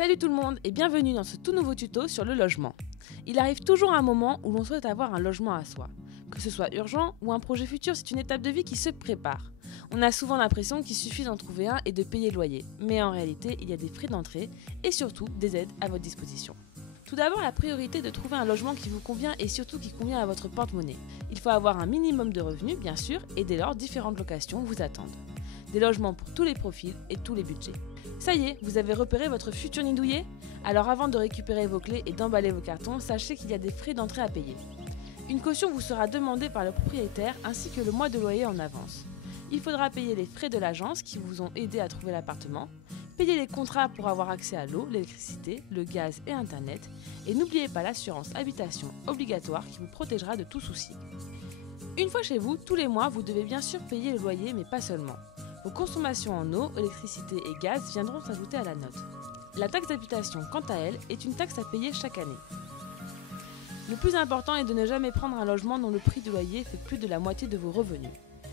Salut tout le monde et bienvenue dans ce tout nouveau tuto sur le logement. Il arrive toujours un moment où l'on souhaite avoir un logement à soi. Que ce soit urgent ou un projet futur, c'est une étape de vie qui se prépare. On a souvent l'impression qu'il suffit d'en trouver un et de payer le loyer. Mais en réalité, il y a des frais d'entrée et surtout des aides à votre disposition. Tout d'abord, la priorité est de trouver un logement qui vous convient et surtout qui convient à votre porte-monnaie. Il faut avoir un minimum de revenus, bien sûr, et dès lors, différentes locations vous attendent. Des logements pour tous les profils et tous les budgets. Ça y est, vous avez repéré votre futur nid douillet ? Alors avant de récupérer vos clés et d'emballer vos cartons, sachez qu'il y a des frais d'entrée à payer. Une caution vous sera demandée par le propriétaire ainsi que le mois de loyer en avance. Il faudra payer les frais de l'agence qui vous ont aidé à trouver l'appartement, payer les contrats pour avoir accès à l'eau, l'électricité, le gaz et internet, et n'oubliez pas l'assurance habitation obligatoire qui vous protégera de tout souci. Une fois chez vous, tous les mois, vous devez bien sûr payer le loyer, mais pas seulement. Vos consommations en eau, électricité et gaz viendront s'ajouter à la note. La taxe d'habitation, quant à elle, est une taxe à payer chaque année. Le plus important est de ne jamais prendre un logement dont le prix de loyer fait plus de la moitié de vos revenus.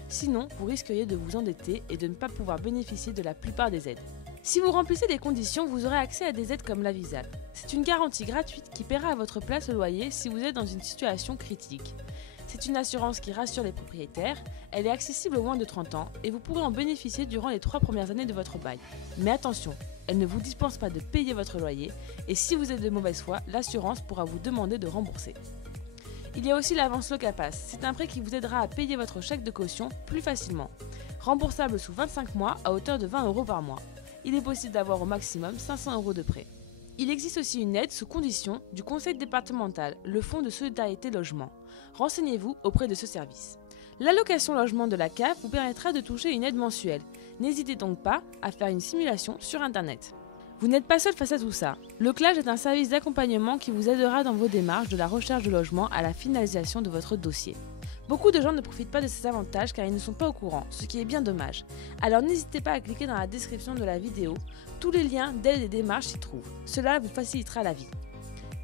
Sinon, vous risqueriez de vous endetter et de ne pas pouvoir bénéficier de la plupart des aides. Si vous remplissez les conditions, vous aurez accès à des aides comme la Visale. C'est une garantie gratuite qui paiera à votre place le loyer si vous êtes dans une situation critique. C'est une assurance qui rassure les propriétaires, elle est accessible aux moins de 30 ans et vous pourrez en bénéficier durant les 3 premières années de votre bail. Mais attention, elle ne vous dispense pas de payer votre loyer et si vous êtes de mauvaise foi, l'assurance pourra vous demander de rembourser. Il y a aussi l'avance Locapass, c'est un prêt qui vous aidera à payer votre chèque de caution plus facilement. Remboursable sous 25 mois à hauteur de 20 € par mois. Il est possible d'avoir au maximum 500 € de prêt. Il existe aussi une aide sous condition du conseil départemental, le fonds de solidarité logement. Renseignez-vous auprès de ce service. L'allocation logement de la CAF vous permettra de toucher une aide mensuelle. N'hésitez donc pas à faire une simulation sur internet. Vous n'êtes pas seul face à tout ça. Le CLAGE est un service d'accompagnement qui vous aidera dans vos démarches de la recherche de logement à la finalisation de votre dossier. Beaucoup de gens ne profitent pas de ces avantages car ils ne sont pas au courant, ce qui est bien dommage. Alors n'hésitez pas à cliquer dans la description de la vidéo, tous les liens d'aide et démarches s'y trouvent. Cela vous facilitera la vie.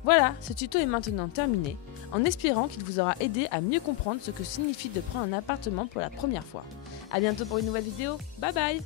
Voilà, ce tuto est maintenant terminé, en espérant qu'il vous aura aidé à mieux comprendre ce que signifie de prendre un appartement pour la première fois. A bientôt pour une nouvelle vidéo, bye bye!